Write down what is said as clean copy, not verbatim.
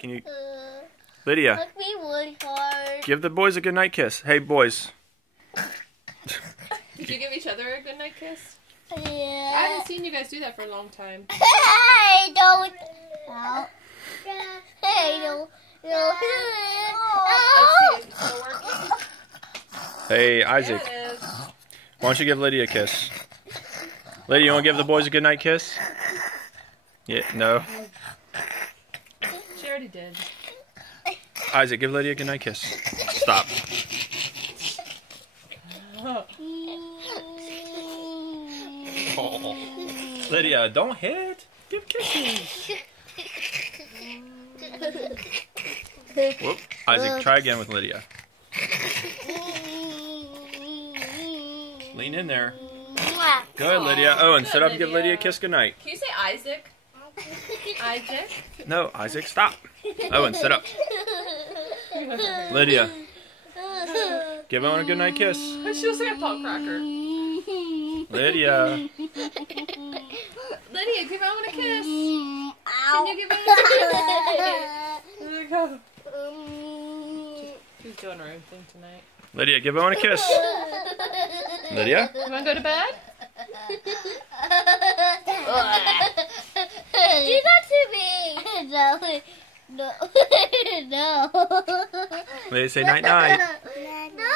Can you, Lydia, give the boys a goodnight kiss. Hey, boys. Did you give each other a goodnight kiss? Yeah. I haven't seen you guys do that for a long time. Hey, don't. No. Hey, no. No. Let's see, is it still working? Hey, Isaac. There it is. Why don't you give Lydia a kiss? Lydia, you want to give the boys a goodnight kiss? Yeah, no. She already did. Isaac, give Lydia a goodnight kiss. Stop. Oh. Lydia, don't hit. Give kisses. Whoop. Isaac, try again with Lydia. Lean in there. Good, Lydia. Oh, and sit up and give Lydia a kiss goodnight. Can you say Isaac? Isaac? No, Isaac, stop. Oh, and sit up. Lydia, give Owen a goodnight kiss. She looks like a punk cracker. Lydia. Lydia, give Owen a kiss. Ow. Can you give Owen a kiss? There you go. She's doing her own thing tonight. Lydia, give Owen a kiss. Lydia? You want to go to bed? Do that to me. No. No. No. Lydia, say night-night. No.